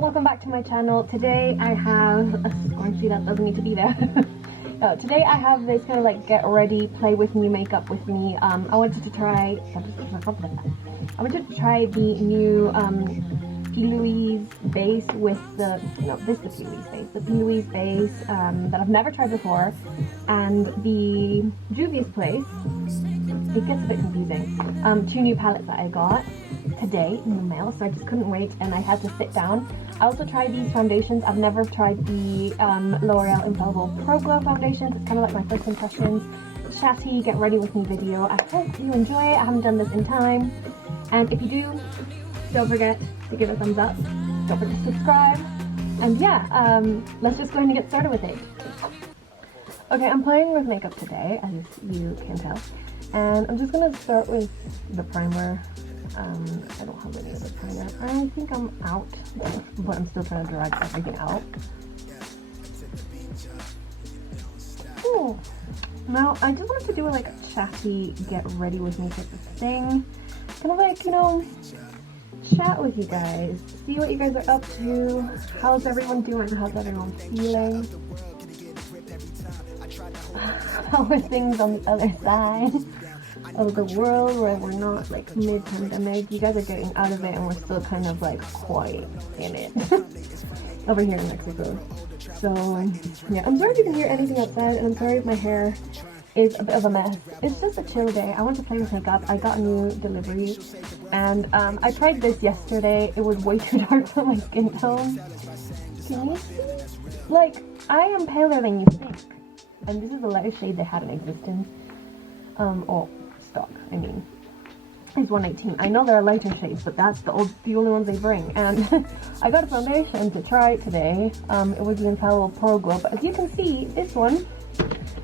welcome back to my channel. Today I have a scrunchie that doesn't need to be there. Today I have this kind of like get ready, play with me, makeup with me. I wanted to try the new P. Louise base with the, no, this is the P. Louise base, the P. Louise base that I've never tried before, and the Juvia's Place. It gets a bit confusing. Two new palettes that I got today in the mail, so I just couldn't wait and I had to sit down. I also tried these foundations. I've never tried the L'Oreal Infalliblle Pro Glow foundations. It's kind of like my first impressions. Chatty Get Ready With Me video. I hope you enjoy it. I haven't done this in time. And if you do, don't forget to give it a thumbs up. Don't forget to subscribe. And yeah, let's just go ahead and get started with it. Okay, I'm playing with makeup today, as you can tell. And I'm just going to start with the primer. I don't have any other primer. I think I'm out, but I'm still trying to drag everything out. Ooh. Now, I just wanted to do like a chatty, get ready with me type of thing. Kind of like, you know, chat with you guys. See what you guys are up to. How's everyone doing? How's everyone feeling? How are things on the other side of the world where we're not like mid-pandemic? You guys are getting out of it and we're still kind of like quite in it over here in Mexico. So yeah, I'm sorry if you can hear anything outside, and I'm sorry if my hair is a bit of a mess. It's just a chill day. I want to play with makeup. I got a new delivery and I tried this yesterday. It was way too dark for my skin tone. Can you see? Like, I am paler than you think. And this is the lightest shade they had in existence. Or stock, I mean. It's 118. I know there are lighter shades, but that's the only ones they bring. And I got a foundation to try today. It was the Infalliblle Pro Glow. But as you can see, this one,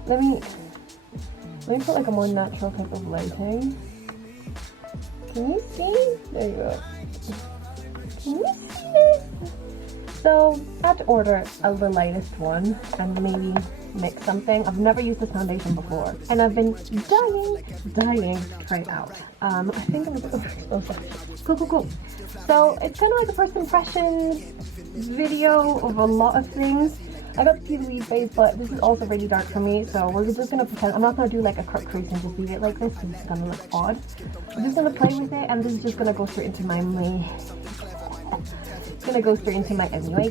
let me put like a more natural type of lighting. Can you see? There you go. Can you see this? So I had to order the lightest one and maybe mix something. I've never used this foundation before and I've been dying to try it out. I think I'm gonna cool. So it's kind of like a first impressions video of a lot of things. I got the P. Louise base, but this is also really dark for me, so we're just gonna pretend. I'm not gonna do like a cut crease and just leave it like this because it's gonna look odd. I'm just gonna play with it, and this is just gonna go straight into my MUA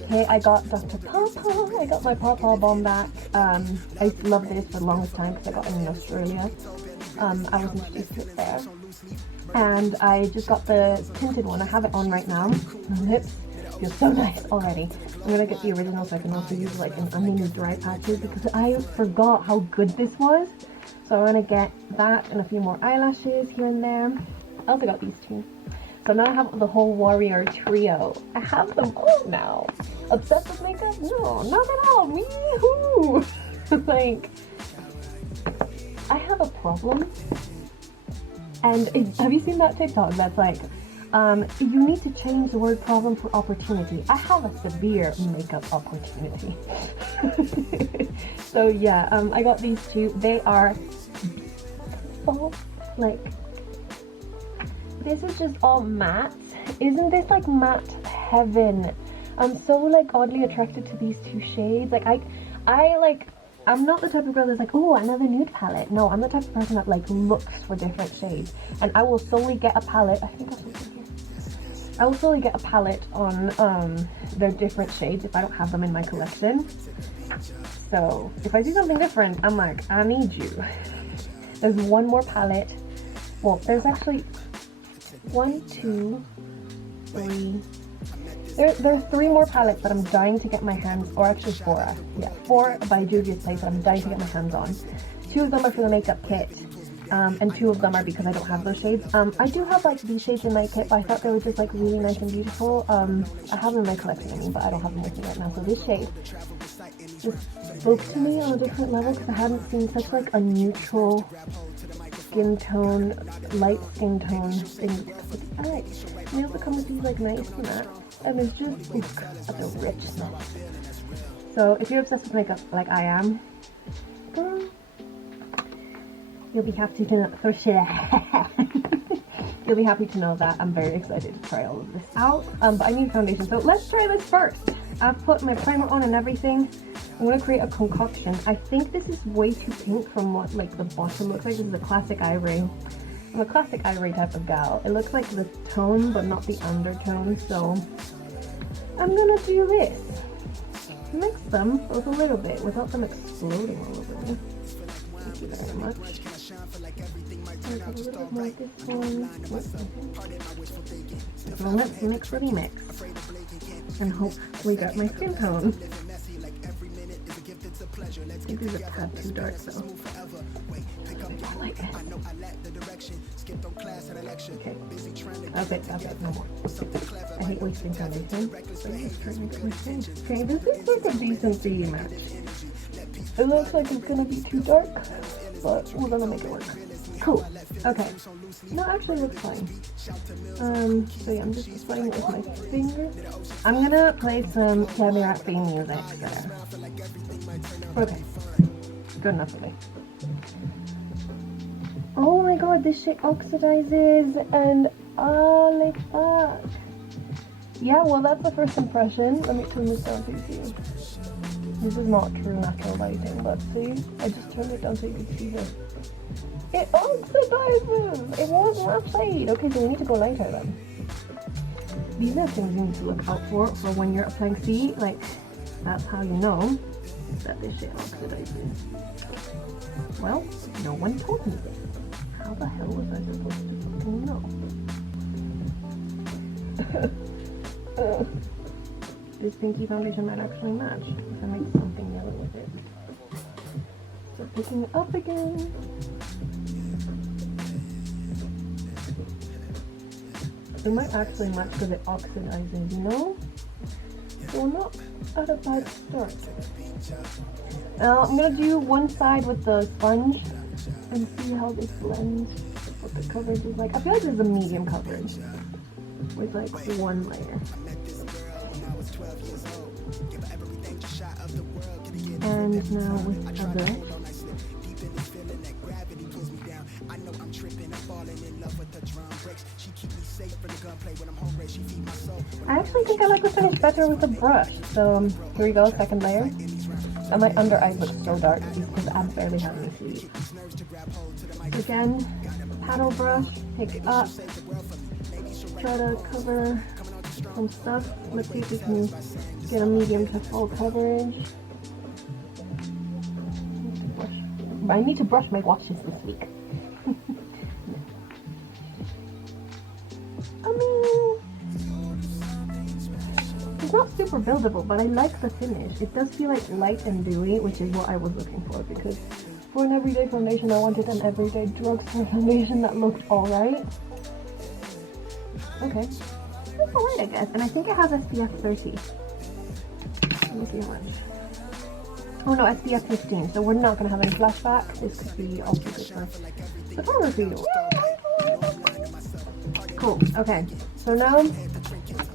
kit. I got Dr. Pawpaw. I got my Pawpaw bomb back. I loved this for the longest time because I got it in Australia. I was introduced to it there. And I just got the tinted one. I have it on right now. My lips feel so nice already. I'm gonna get the original so I can also use like an underneath dry patches because I forgot how good this was. So I'm gonna get that and a few more eyelashes here and there. I also got these two. So now I have the whole warrior trio. I have them all now. Obsessed with makeup? No, not at all. Wee-hoo! Like, I have a problem. And have you seen that TikTok that's like, you need to change the word problem for opportunity. I have a severe makeup opportunity. So yeah, I got these two. They are beautiful. Like, this is just all matte. Isn't this like matte heaven? I'm so like oddly attracted to these two shades. Like I'm not the type of girl that's like, oh, another nude palette. No, I'm the type of person that like looks for different shades. And I will solely get a palette. I think I will solely get a palette on their different shades if I don't have them in my collection. So if I see something different, I'm like, I need you. There's one more palette. Well, there's actually 1, 2, 3. There's 3 more palettes that I'm dying to get my hands, or actually 4. Yeah, 4 by Juvia's Place that I'm dying to get my hands on. 2 of them are for the makeup kit, and 2 of them are because I don't have those shades. I do have like these shades in my kit, but I thought they were just like really nice and beautiful. I have them in my collection, I mean, but I don't have them with me right now. So this shade just spoke to me on a different level because I hadn't seen such like a neutral skin tone, light skin tone thing. Alright, they also come with these like nice matte, and it's just such a richness. So if you're obsessed with makeup like I am, girl, you'll be happy to know for sure. you'll be happy to know that I'm very excited to try all of this out. But I need foundation, so let's try this first. I've put my primer on and everything. I'm gonna create a concoction. I think this is way too pink from what like the bottom looks like. This is a classic ivory. I'm a classic ivory type of gal. It looks like the tone but not the undertone, so I'm gonna do this. Mix them both a little bit without them exploding all over me. Thank you very much. A little bit more this one. So let's mix the mix and hopefully get my skin tone. I think these are a tad too dark though. I like it. Okay. That's it. No more. I hate wasting foundation. Okay, this is like a decent match. It looks like it's gonna be too dark, but we're gonna make it work. Cool. Okay. No, actually looks fine. So yeah, I'm just displaying it with my finger. I'm gonna play some camera theme music there. Okay. Good enough for me. Oh my god, this shit oxidizes and oh like fuck. Yeah, well that's the first impression. Let me turn this down so you see. This is not true natural lighting, but see? I just turned it down so you can see this. It oxidizes! It won't not fade! Okay, so we need to go lighter then. These are things you need to look out for when you're applying feet. Like, that's how you know that this shit oxidizes. Well, no one told me this. How the hell was I supposed to fucking know? This pinky foundation might actually match if I make something yellow with it. So picking it up again. It might actually match because it oxidizes, you know? So we're not at a bad start. Now I'm gonna do one side with the sponge and see how this blends, what the coverage is like. I feel like this is a medium coverage with like one layer. And now with the other. I actually think I like the finish better with a brush. So here we go, second layer. And my under eyes look so dark because I barely have any sleep. Again, paddle brush, pick it up, try to cover some stuff. Let's see if we can get a medium to full coverage. I need to brush my washes this week. I mean, it's not super buildable, but I like the finish. It does feel like light and dewy, which is what I was looking for, because for an everyday foundation, I wanted an everyday drugstore foundation that looked alright. Okay. That's alright, I guess. And I think it has SPF 30. Let me see how much. Oh no, SPF 15, so we're not going to have any flashback. This could be also good for photography. Cool, okay. So now,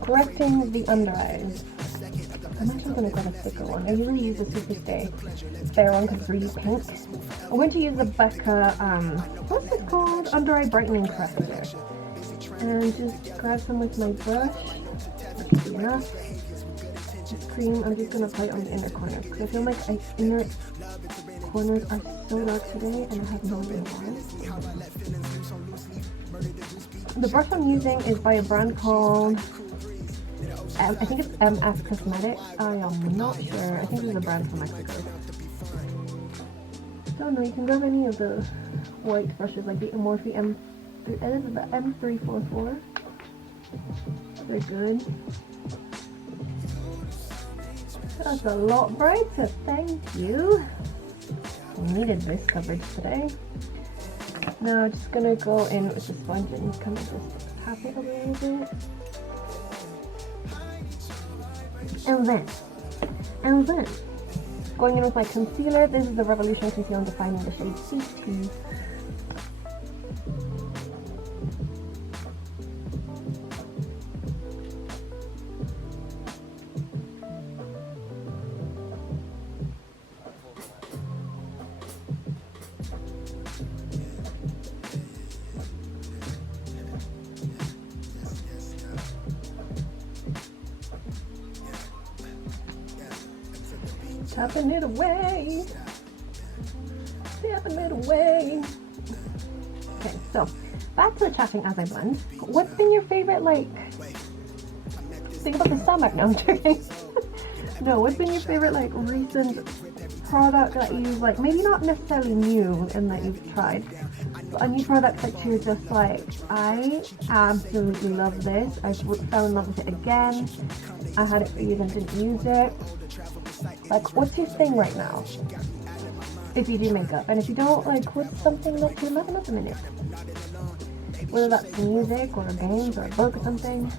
correcting the under eyes. I'm actually going to get a thicker one. I usually use a super fair one because it's really pink. I'm going to use the Becca, what's it called? Under eye brightening corrector. And just grab some with my brush. That should be enough. Cream, I'm just going to apply it on the inner corners because I feel like my inner corners are so dark today and I have no idea why. The brush I'm using is by a brand called, I think it's MS Cosmetics. I am not sure. I think it's a brand from Mexico. So no, you can grab any of the white brushes like the Morphe M344. They're good. That's a lot brighter, thank you. We needed this coverage today. Now I'm just gonna go in with the sponge and kind of just tap it a little bit. And then, going in with my concealer. This is the Revolution Concealer. I'm defining the shade CT. Tapping it away. Tapping it away. Okay, so back to the chatting as I blend. What's been your favorite, like, think about the stomach? No, I'm joking. No, what's been your favorite, like, recent product that you've, like, maybe not necessarily new and that you've tried, but a new product that you're just like, I absolutely love this. I fell in love with it again. I had it for years and didn't use it. Like, what's your thing right now? If you do makeup, and if you don't, like, what's something that you're loving at the minute? Whether that's music or games or a book or something.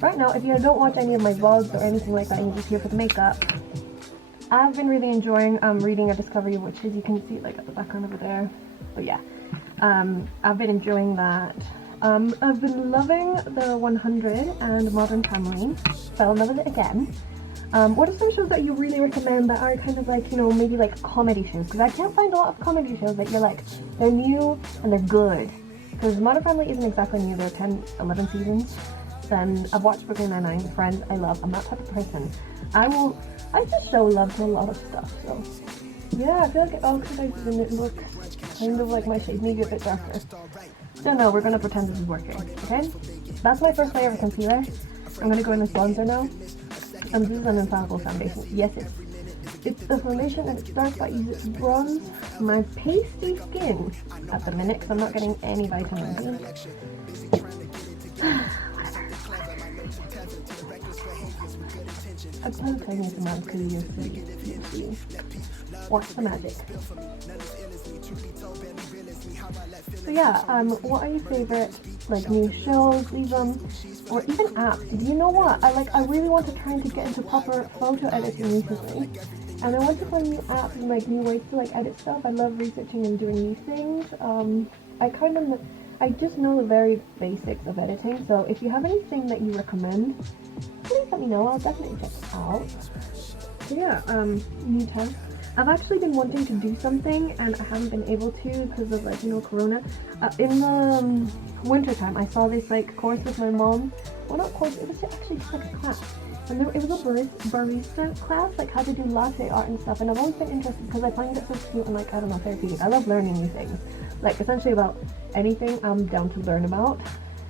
Right now, if you don't watch any of my vlogs or anything like that and you're just here for the makeup, I've been really enjoying reading A Discovery of Witches. You can see it, like, at the background over there. But yeah, I've been enjoying that. I've been loving the 100 and Modern Family. Fell in love with it again. What are some shows that you really recommend that are kind of like, you know, maybe like comedy shows? Because I can't find a lot of comedy shows that you're like, they're new and they're good. Because Modern Family isn't exactly new. There are 10, 11 seasons. Then I've watched Brooklyn Nine-Nine, Friends, I love. I'm that type of person. I just show love to a lot of stuff, so yeah, I feel like it oxidizes and it looks kind of like my shade, maybe a bit darker. So no, we're gonna pretend this is working, okay? That's my first layer of concealer. I'm gonna go in this bronzer now. And this is an Infallible foundation. Yes, it's a foundation and it's dark, but I use it to bronze my pasty skin at the minute because I'm not getting any vitamin D. I plan on using my see. What's the magic? So yeah, what are your favorite, like, new shows, leave them, or even apps? Do you know what? I really want to try and get into proper photo editing recently. And I want to find new apps and, like, new ways to, like, edit stuff. I love researching and doing new things. I just know the very basics of editing, so if you have anything that you recommend, please let me know. I'll definitely check it out. So yeah, new tasks. I've actually been wanting to do something and I haven't been able to because of, like, you know, Corona. In the winter time, I saw this, like, course with my mom. Well, not course, it was actually just like a class. And it was a barista class, like how to do latte art and stuff. And I've always been interested because I find it so cute and, like, I don't know, therapeutic. I love learning new things. Like, essentially about anything I'm down to learn about.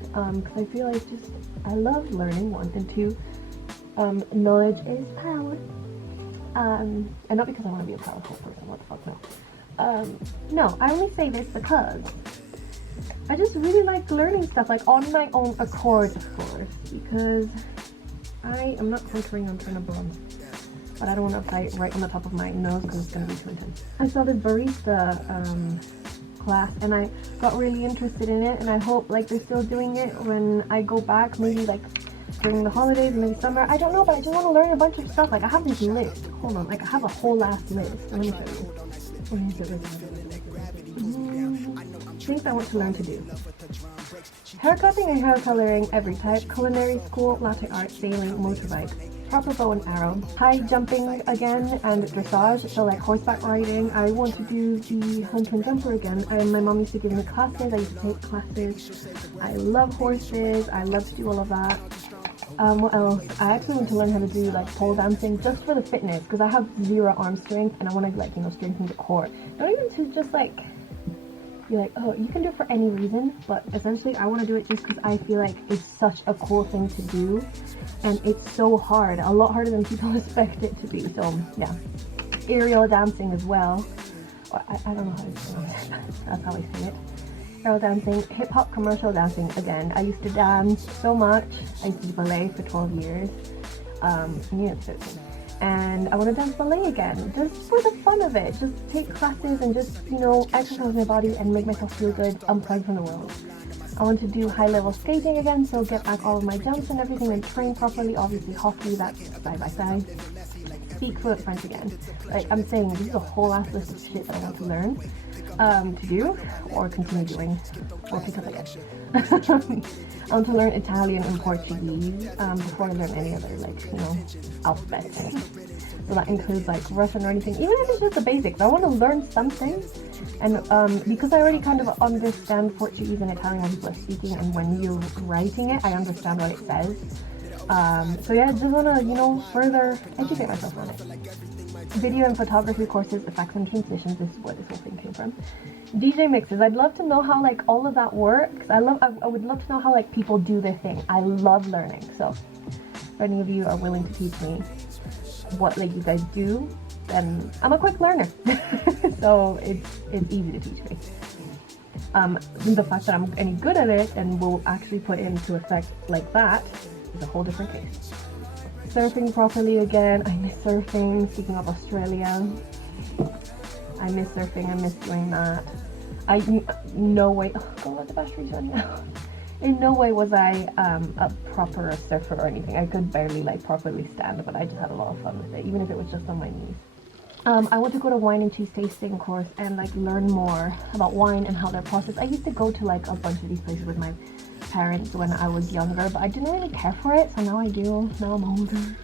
Because I feel like I love learning, one, and two, knowledge is power. And not because I want to be a powerful person, what the fuck, no. No, I only say this because I just really like learning stuff, like, on my own accord, of course, because I am not contouring, I'm trying to bronze, but I don't want to apply it right on the top of my nose because it's going to be too intense. I saw this barista, class and I got really interested in it, and I hope, like, they're still doing it when I go back, maybe, like, during the holidays, maybe summer, I don't know, but I just want to learn a bunch of stuff. Like, I have this list, hold on, like, I have a whole ass list. Let me show you. What is it? Things I want to learn to do. Hair cutting and hair coloring, every type, culinary school, latte art, sailing, motorbike, proper bow and arrow, high jumping again, and dressage, so, like, horseback riding. I want to do the hunter and jumper again. My mom used to give me classes, I used to take classes. I love horses, I love to do all of that. What else? I actually want to learn how to do, like, pole dancing just for the fitness, because I have zero arm strength and I want to, like, you know, strengthen the core. Not even to just, like, be like, oh, you can do it for any reason, but essentially I want to do it just because I feel like it's such a cool thing to do, and it's so hard, a lot harder than people expect it to be. So yeah, aerial dancing as well. I don't know how to say it. That's how I say it. Aerial dancing, hip-hop commercial dancing again. I used to dance so much. I used to do ballet for 12 years. And I want to dance ballet again, just for the fun of it. Just take classes and just, you know, exercise my body and make myself feel good, unplugged from the world. I want to do high-level skating again, so get back all of my jumps and everything and train properly. Obviously hockey, that's side by side. Speak fluent French again. Like, I'm saying, this is a whole ass list of shit that I want to learn, to do, or continue doing, or pick up again. I want to learn Italian and Portuguese, before I learn any other, like, you know, alphabet thing. So that includes, like, Russian or anything, even if it's just the basics. I want to learn something, and because I already kind of understand Portuguese and Italian when people are speaking, and when you're writing it, I understand what it says. So yeah, I just want to, you know, further educate myself on it. Video and photography courses, effects and transitions, this is where this whole thing came from. DJ mixes, I'd love to know how like all of that works. I would love to know how like people do their thing. I love learning, so if any of you are willing to teach me what like you guys do, then I'm a quick learner. So it's easy to teach me. The fact that I'm any good at it and will actually put into effect like that is a whole different case. Surfing properly again. I miss surfing. Speaking of Australia, I miss surfing. I miss doing that. No way. Oh god, the battery's running out. In no way was I a proper surfer or anything. I could barely like properly stand, but I just had a lot of fun with it, even if it was just on my knees. I want to go to wine and cheese tasting course and like learn more about wine and how they're processed. I used to go to like a bunch of these places with my parents when I was younger, but I didn't really care for it, so now I do. Now I'm older,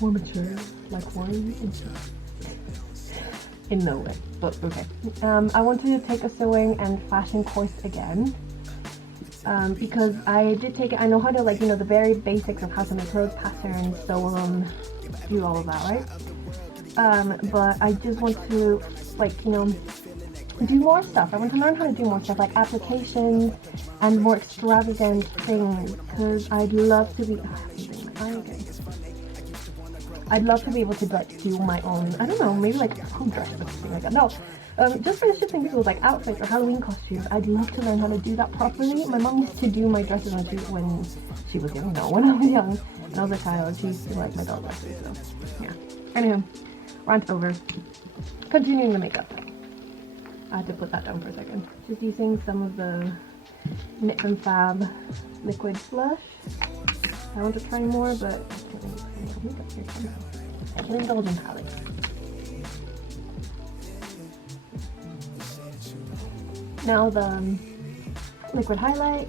more mature, like wine and cheese. In no way, but okay. I want to take a sewing and fashion course again. Because I did take it, I know how to like, you know, the very basics of how to make clothes, patterns, sew them, do all of that, right? But I just want to like, you know, do more stuff. I want to learn how to do more stuff, like applications and more extravagant things, because I'd love to be, I'd love to be able to like do my own, I don't know, maybe like a home dress or something like that. No, just for shipping people like outfits or Halloween costumes, I'd love to learn how to do that properly. My mom used to do my dresses when she was young, no, when I was young, when I was a child, she used to like my doll dresses, so yeah. Anywho, rant over. Continuing the makeup. I had to put that down for a second. Just using some of the Knit and Fab liquid blush. I want to try more, but I can indulge in palette. Now the liquid highlight.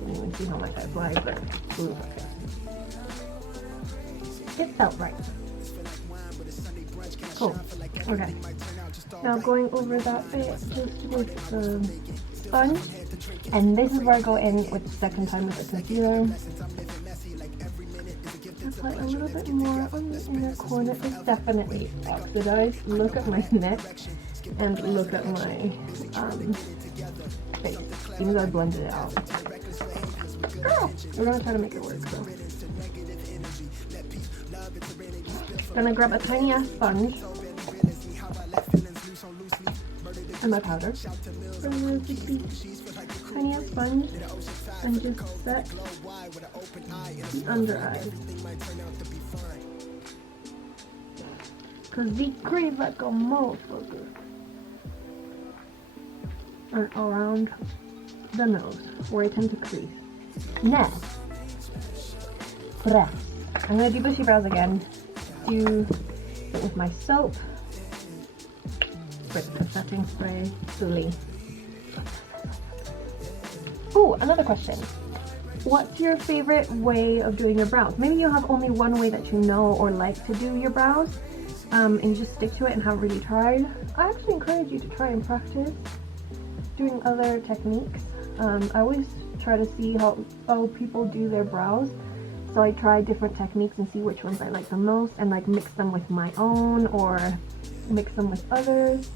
Didn't even see how much I applied, but ooh, okay. It felt right. Cool. Okay. Now going over that bit just with the sponge, and this is where I go in with the second time with the concealer. Apply a little bit more on the inner corner. It's definitely oxidized. Look at my neck and look at my face. Even though I blended it out. Girl! We're gonna try to make it work though. Gonna grab a tiny ass sponge and my powder. Tiny ass sponge and just set the under eye. Cause we crave like a motherfucker. And around the nose, where I tend to crease. Now, press. I'm gonna do bushy brows again. Do it with my soap. Spritz the setting spray fully. Oh, another question. What's your favorite way of doing your brows? Maybe you have only one way that you know or like to do your brows, and you just stick to it and haven't really tried. I actually encourage you to try and practice doing other techniques. I always try to see how people do their brows. So I try different techniques and see which ones I like the most and like mix them with my own or mix them with others.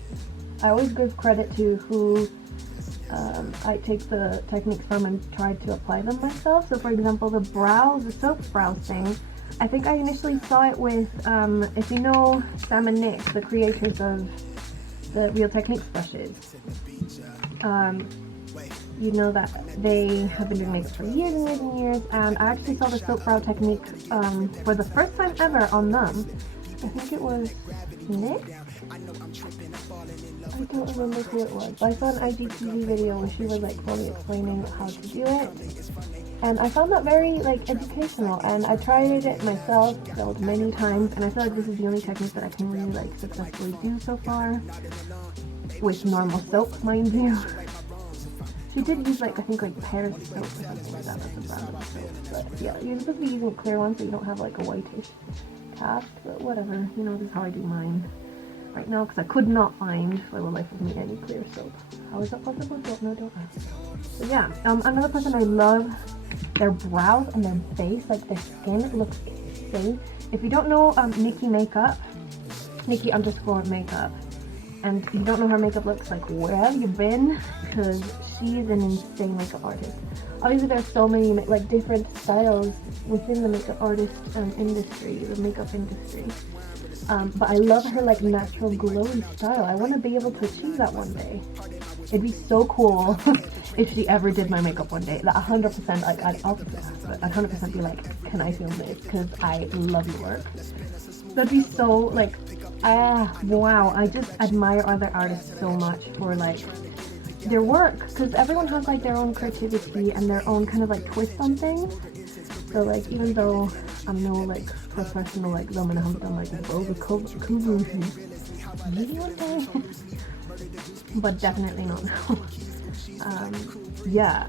I always give credit to who I take the techniques from and try to apply them myself. So for example, the soap brows thing, I think I initially saw it with, if you know Sam and Nick, the creators of the Real Techniques brushes. You know that they have been doing makeup for years and years and years, and I actually saw the soap brow technique for the first time ever on them. I think it was Nick? I don't remember who it was, but I saw an IGTV video where she was like fully explaining how to do it, and I found that very like educational, and I tried it myself, failed many times, and I feel like this is the only technique that I can really like successfully do so far, with normal soap, mind you. She did use like, I think like Paris soap or something like that, that's a brand of soap, but yeah, you're supposed to be using a clear one so you don't have like a whitish cast, but whatever, you know, this is how I do mine. right now because I could not find, for the life of me, any clear soap. How is that possible? Don't know, don't ask. So yeah, another person I love, their brows and their face, like their skin looks insane. If you don't know Nikki makeup, Nikki _ makeup, and you don't know how her makeup looks, like where have you been? Because she is an insane makeup artist. Obviously there's so many like different styles within the makeup artist industry, the makeup industry. But I love her like natural glowy style. I want to be able to achieve that one day. It'd be so cool if she ever did my makeup one day. Like 100%, like I'd 100% be like, can I film this? Because I love your work. That'd be so like, wow. I just admire other artists so much for like their work, because everyone has like their own creativity and their own kind of like twist on things. So like, even though I'm no like professional like them and I haven't done like the cover maybe one day, but definitely not now. Yeah,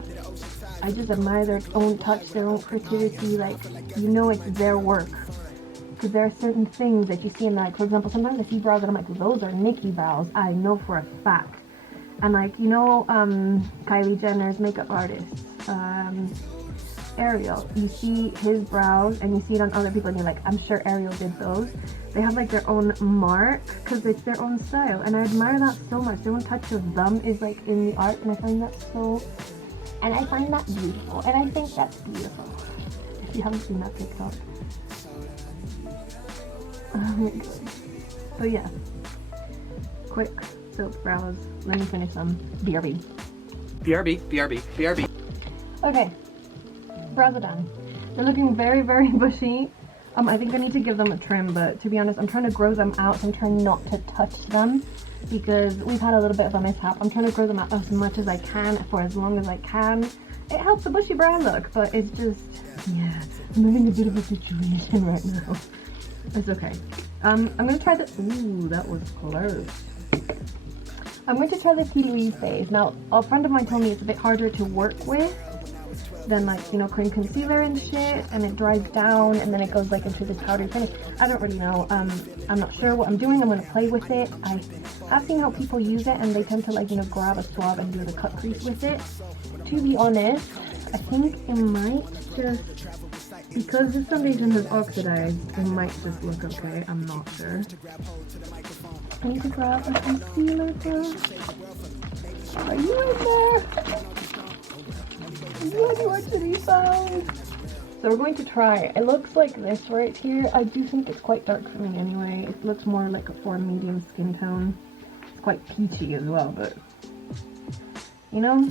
I just admire their own touch, their own creativity. Like, you know, it's their work, because there are certain things that you see in, like, for example, sometimes I see brows that I'm like, those are Nikki brows, I know for a fact. And like, you know, Kylie Jenner's makeup artist, Ariel, you see his brows and you see it on other people and you're like, I'm sure Ariel did those. They have like their own mark because it's their own style, and I admire that so much. Their own touch of them is like in the art, and I find that beautiful, and I think that's beautiful. If you haven't seen that TikTok, oh my god. So yeah, quick soap brows. Let me finish them. BRB. Okay, brows are done. They're looking very, very bushy. I think I need to give them a trim, but to be honest, I'm trying to grow them out. So I'm trying not to touch them because we've had a little bit of a mishap. I'm trying to grow them out as much as I can for as long as I can. It helps the bushy brow look, but it's just, yeah, I'm having a bit of a situation right now. It's okay. I'm gonna try the, ooh, that was close. I'm going to try the Tea Louise phase. Now, a friend of mine told me it's a bit harder to work with than like, you know, cream concealer and shit, and it dries down and then it goes like into the powdery finish. I don't really know. I'm not sure what I'm doing. I'm going to play with it. I've seen how people use it and they tend to like, you know, grab a swab and do the cut crease with it. To be honest, I think it might just, because this foundation has oxidized, it might just look okay. I'm not sure. I need to grab a concealer first. Are you in there? What he found? So we're going to try. It looks like this right here. I do think it's quite dark for me anyway. It looks more like for a medium skin tone. It's quite peachy as well, but you know,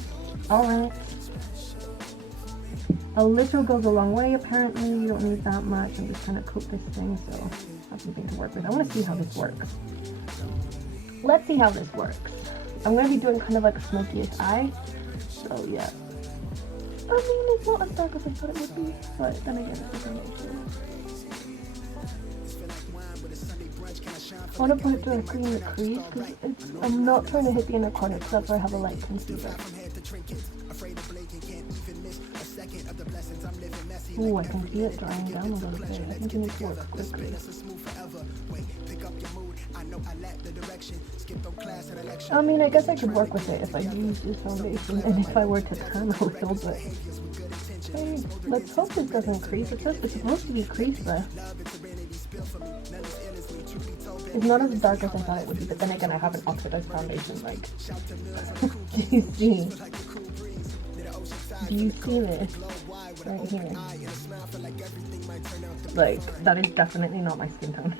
alright. A little goes a long way apparently. You don't need that much. I'm just trying to coat this thing, so I have something to work with. I want to see how this works. Let's see how this works. I'm going to be doing kind of like a smokiest eye. So yeah. I mean, it's not as dark as I thought it would be, but then again, it's a foundation. I want to put it directly in the crease because I'm not trying to hit the inner corner because that's where I have a light concealer. Ooh, I can see it drying down a little bit. I think you need to work quickly. I mean, I guess I could work with it if I use this foundation and if I were to turn a little bit. Hey, let's hope this doesn't crease. It says it's supposed to be creaseless. It's not as dark as I thought it would be, but then again, I have an oxidized foundation, like, do you see? Do you see this? Right here. Like, that is definitely not my skin tone.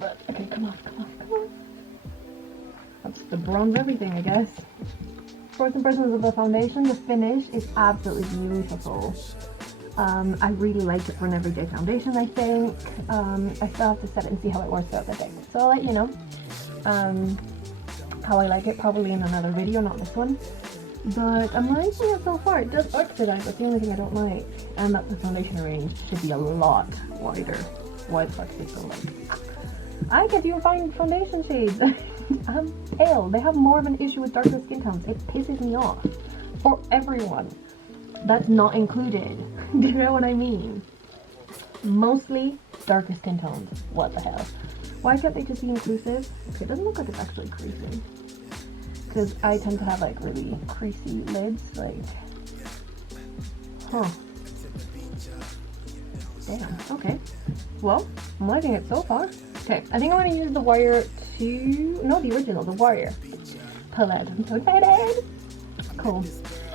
But, okay, come on. That's the bronze everything, I guess. First impressions of the foundation, the finish is absolutely beautiful. I really like it for an everyday foundation, I think. I still have to set it and see how it works throughout the day. So I'll let you know how I like it, probably in another video, not this one. But I'm liking it so far. It does oxidize, that's the only thing I don't like. And that the foundation range should be a lot wider. Why the fuck is it so light? I can't even find foundation shades. I'm pale. They have more of an issue with darker skin tones. It pisses me off. For everyone. That's not included. Do you know what I mean? Mostly darker skin tones. What the hell? Why can't they just be inclusive? Okay, it doesn't look like it's actually creasing. Because I tend to have like really creasy lids, like, huh. Damn, okay. Well, I'm liking it so far. Okay, I think I'm gonna use the wire to, no, the original, the wire palette. I'm so excited! Cool.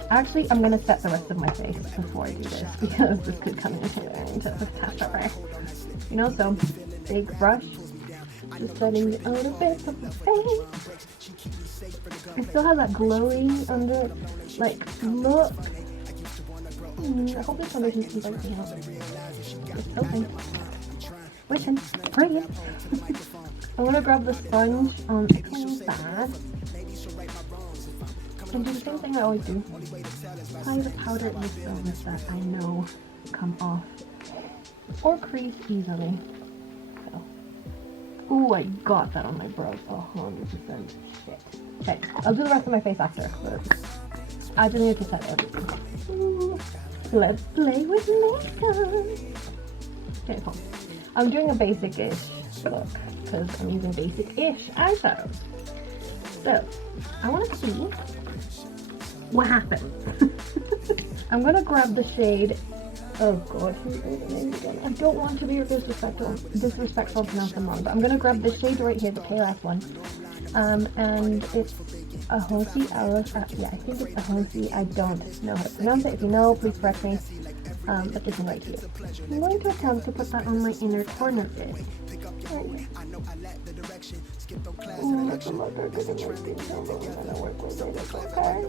Actually, I'm gonna set the rest of my face before I do this, because this could come into the catastrophe. You know, so, big brush, just setting the outer bit of the face. It still has that glowing under, like, look. I hope this foundation keeps everything out. It's open. Waiting. Hurry. I'm gonna grab the sponge on the bad. And do the same thing I always do. Apply the powder in the films that I know come off or crease easily. So. Ooh, I got that on my brows 100%. Shit. Okay, I'll do the rest of my face after. But I just need to set everything. Ooh, let's play with makeup. Okay, cool. I'm doing a basic-ish look because I'm using basic-ish eyeshadows. So, I want to see what happens. I'm gonna grab the shade. Oh god, who are the names again? I don't want to be disrespectful to pronounce them wrong, but I'm gonna grab the shade right here, the KRF one. And it's a Hosi Alice. Yeah, I think it's a Hosi. I don't know how to pronounce it. If you know, please correct me. But this one right here. I'm going to attempt to put that on my inner corner bit. Oh, that's a lot darker than my skin tone, but we're gonna work with it. It's okay.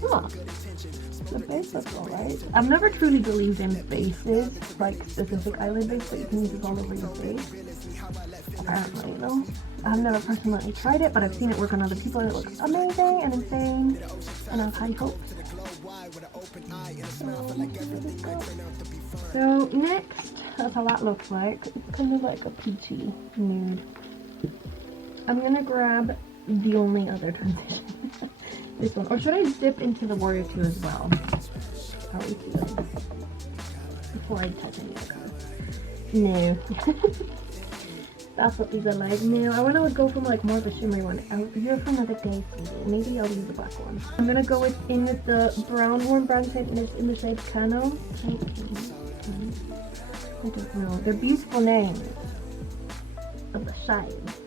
Huh. The base looks alright. I've never truly believed in bases, like specific eyelid base, but you can use it all over your face. Apparently, though. I've never personally tried it, but I've seen it work on other people and it looks amazing and insane. And I've high hopes. So next, that's how that looks like. It's kind of like a peachy nude. I'm gonna grab the only other transition. This one. Or should I dip into the Warrior 2 as well? Probably do that before I touch any of them. No. That's what these are like. No, I want to go from like more of a shimmery one. You're from another day, sweetie. Maybe I'll use the black one. I'm gonna go in with the brown warm brown shade in the shade Cano. I don't know. They're beautiful names of the shades.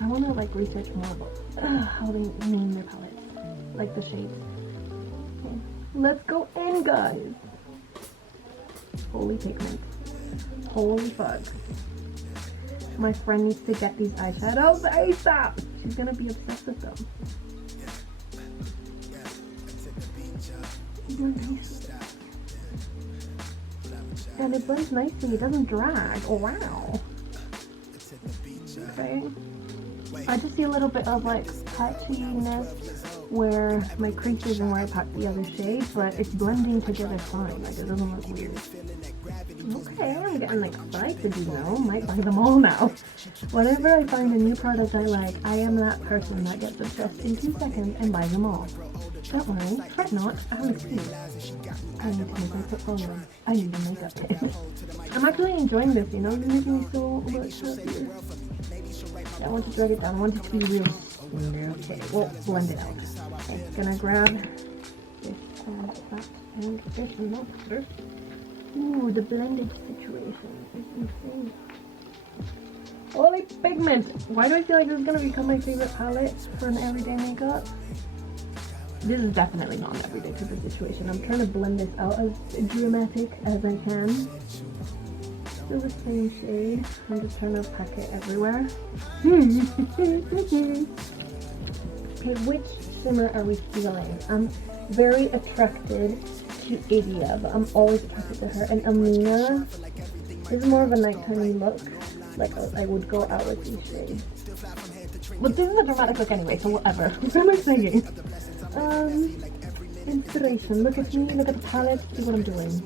I want to like research more about how they name their palettes, like the shades. Okay. Let's go in, guys. Holy pigment. Holy fuck. My friend needs to get these eyeshadows ASAP. She's gonna be obsessed with them. And it blends nicely. It doesn't drag. Oh, wow. Okay. I just see a little bit of like patchiness where my crease is and where I packed the other shade, but it's blending together fine. Like it doesn't look weird. Okay, I'm getting excited, you know. Might buy them all now. Whenever I find a new product I like, I am that person that gets obsessed in 2 seconds and buys them all. Don't worry, fret not, I have an excuse. I need to make my portfolio. I need to make up. I'm actually enjoying this, you know. You're making me so much happier. I want to drag it down. I want it to be real. Okay, we'll blend it out. Okay, gonna grab this and that and this and that. Ooh, the blended situation is insane. Holy pigment! Why do I feel like this is gonna become my favorite palette for an everyday makeup? This is definitely not an everyday type of situation. I'm trying to blend this out as dramatic as I can. Still the same shade. I'm just trying to pack it everywhere. Okay, which shimmer are we feeling? I'm very attracted to Idia, but I'm always attracted to her. And Amina, this is more of a nighttime look. Like I would go out with these shades. But this is a dramatic look anyway, so whatever. What am I saying? Inspiration. Look at me, look at the palette, see what I'm doing.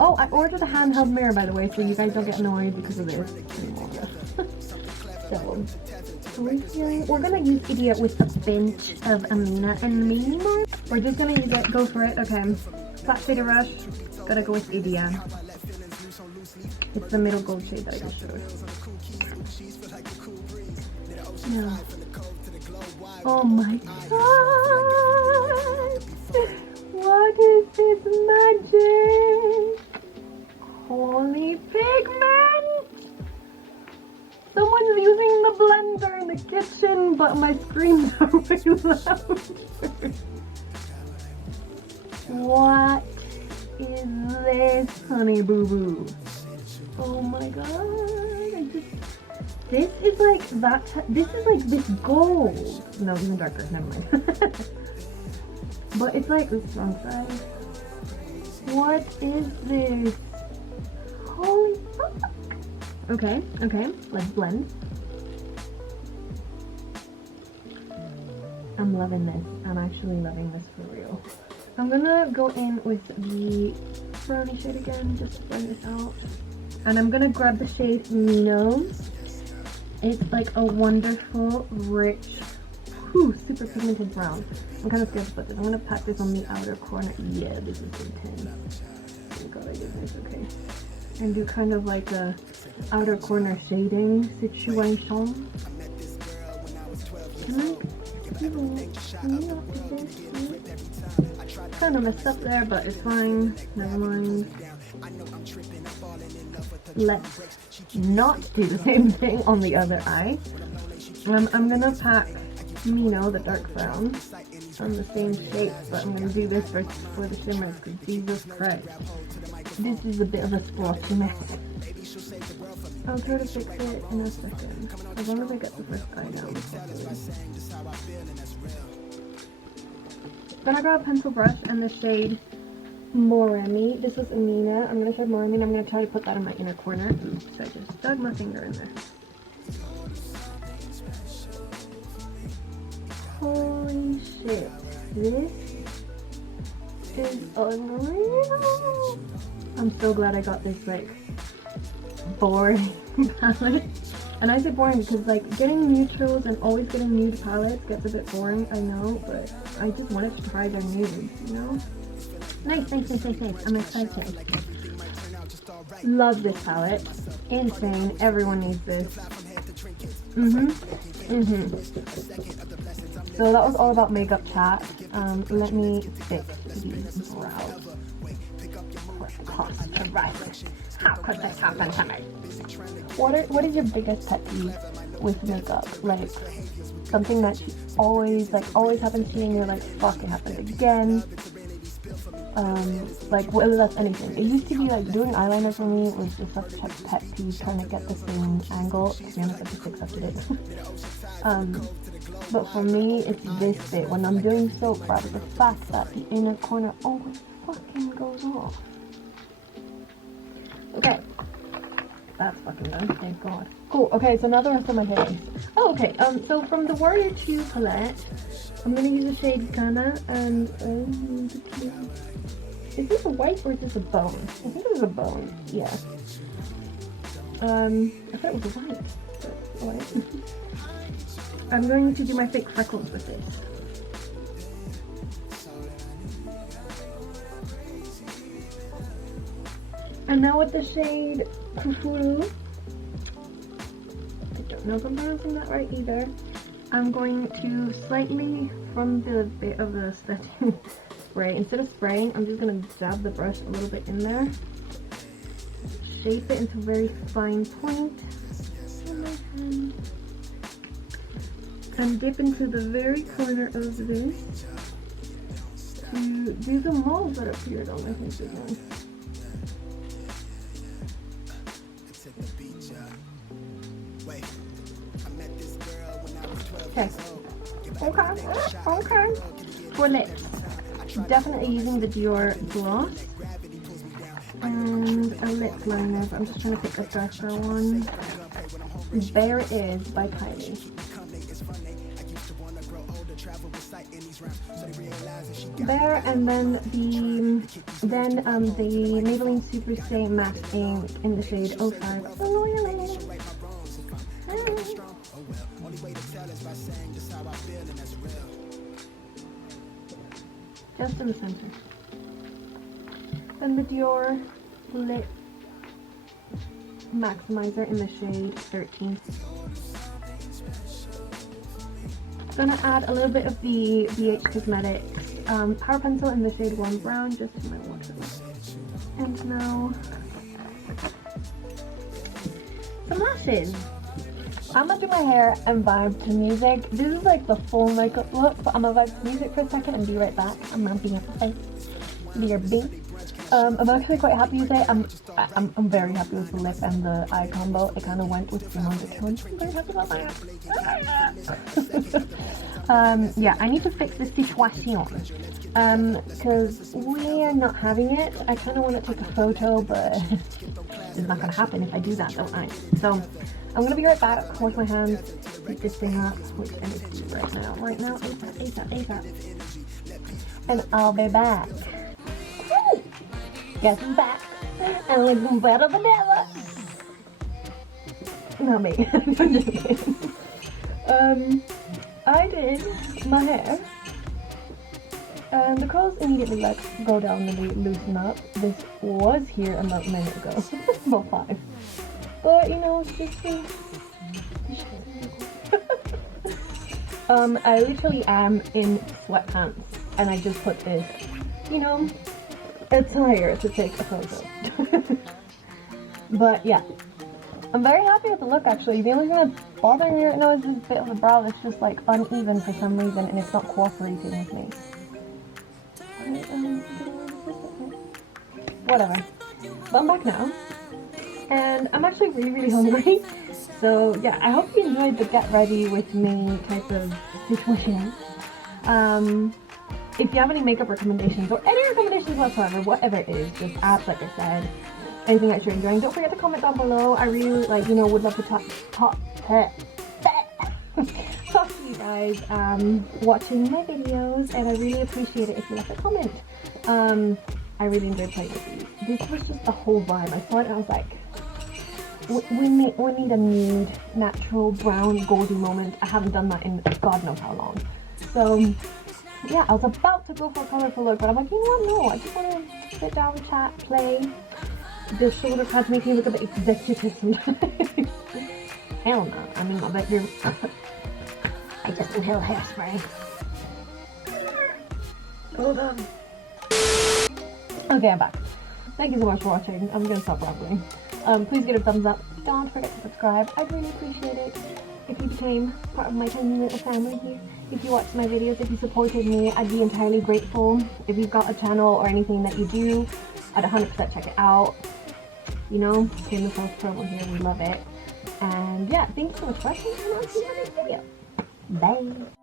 Oh, I ordered a handheld mirror, by the way, so you guys don't get annoyed because of this. So, we're gonna use Idia with a pinch of Amina and maybe more. We're just gonna use it, go for it, okay. Flat shader brush, gotta go with Idia. It's the middle gold shade that I just showed. Yeah. Oh my god! What is this magic? Holy pigment! Someone's using the blender in the kitchen, but my screams are way louder. What is this, honey boo boo? Oh my god! This is like that. This is like this gold. No, even darker. Never mind. But it's like this wrong side. What is this? Holy fuck! Okay, okay. Let's blend. I'm loving this. I'm actually loving this for real. I'm gonna go in with the brownie shade again, just to blend this out. And I'm gonna grab the shade Mino. It's like a wonderful, rich, super pigmented brown. I'm kind of scared to put this. I'm gonna pack this on the outer corner. Yeah, this is intense. Oh god, I did this. Okay. And do kind of like a outer corner shading situation. Kind of messed up there, but it's fine. Never mind. Let's not do the same thing on the other eye. I'm gonna pack Mino, the dark brown, on the same shape, but I'm gonna do this first before the shimmers, because Jesus Christ, this is a bit of a splotchy mess. I'll try to fix it in a second, as long as I get the first eye down. Then I got a pencil brush and the shade Moremi. This was Amina. I'm going to shade Moremi and I'm going to try to put that in my inner corner. So I just dug my finger in there. Holy shit. This is unreal. I'm so glad I got this like boring palette. And I say boring because like getting neutrals and always getting nude palettes gets a bit boring, I know, but I just wanted to try their nudes, you know? Nice, nice, nice, nice, nice. I'm excited. Love this palette. Insane. Everyone needs this. So that was all about makeup chat. Let me fix these brows. Cost to rise. How could this happen to me? What is your biggest pet peeve with makeup? Like something that always happens to you and you're like, fuck, it happened again. Like whether that's anything. It used to be like doing eyeliner for me was just such a pet peeve, trying to get the same angle. To be honest, I just accepted it. But for me, it's this bit. When I'm doing soap bar, the fact that the inner corner always fucking goes off. Okay. That's fucking done, thank god. Cool, okay, so now the rest of my hair. Oh, okay, so from the Warrior 2 palette, I'm gonna use the shade Ghana and, is this a white or is this a bone? I think it was a bone, yeah. I thought it was a white, but white. I'm going to do my fake freckles with this. And now with the shade Fufuru, I don't know if I'm pronouncing that right either, I'm going to slightly, from the bit of the setting spray, instead of spraying, I'm just going to dab the brush a little bit in there, shape it into a very fine point on my hand, and dip into the very corner of this to do the moles that appeared on my face again. Okay. Okay. For lips, definitely using the Dior gloss and a lip liner. But I'm just trying to pick a darker one. There it is by Kylie. There, and then the Maybelline Super Stay Matte Ink in the shade 05. Just in the center. Then the Dior lip Maximizer in the shade 13. Gonna add a little bit of the BH Cosmetics Power Pencil in the shade Warm Brown just to my water. And now some lashes. I'm gonna do my hair and vibe to music. This is like the full makeup look, but I'm gonna vibe to music for a second and be right back. I'm gonna be BRB. I'm actually quite happy today. I'm very happy with the lip and the eye combo. It kind of went with the undertone. I'm very happy about that. Yeah, I need to fix this situation because we are not having it. I kind of want to take a photo, but it's not gonna happen if I do that, don't I? So I'm gonna be right back. Wash my hands, pick this thing up, which I need to do right now, ASAP. And I'll be back. Guess I'm back, and looking better than ever. Not me, I'm joking. I did my hair, and the curls immediately like go down and they loosen up. This was here about a minute ago, about 5. But you know, it's just I literally am in sweatpants, and I just put this, you know, attire to take a photo. But yeah, I'm very happy with the look actually. The only thing that's bothering me right now is this bit of the brow that's just like uneven for some reason and it's not cooperating with me. Whatever. But I'm back now. And I'm actually really hungry. So yeah, I hope you enjoyed the get ready with me type of situation. If you have any makeup recommendations or any recommendations whatsoever, whatever it is, just ask, like I said, anything that you're enjoying. Don't forget to comment down below. I really, would love to talk to you guys watching my videos, and I really appreciate it if you left a comment. I really enjoyed playing with these. This was just the whole vibe. I saw it and I was like, we need a nude, natural, brown, goldy moment. I haven't done that in God knows how long. So yeah, I was about to go for a colorful look, but I'm like, you know what, no, I just want to sit down, chat, play. The shoulder pads make me look a bit executive sometimes. Hell no, I mean, I bet you're... I just inhaled hairspray. Hold on. Okay, I'm back. Thank you so much for watching. I'm gonna stop rambling. Please give it a thumbs up. Don't forget to subscribe. I'd really appreciate it if you became part of my tiny little family here. If you watched my videos, if you supported me, I'd be entirely grateful. If you've got a channel or anything that you do, I'd 100% check it out. You know, shameless self promo here, we love it. And yeah, thanks so much for watching, and I'll see you in the next video. Bye!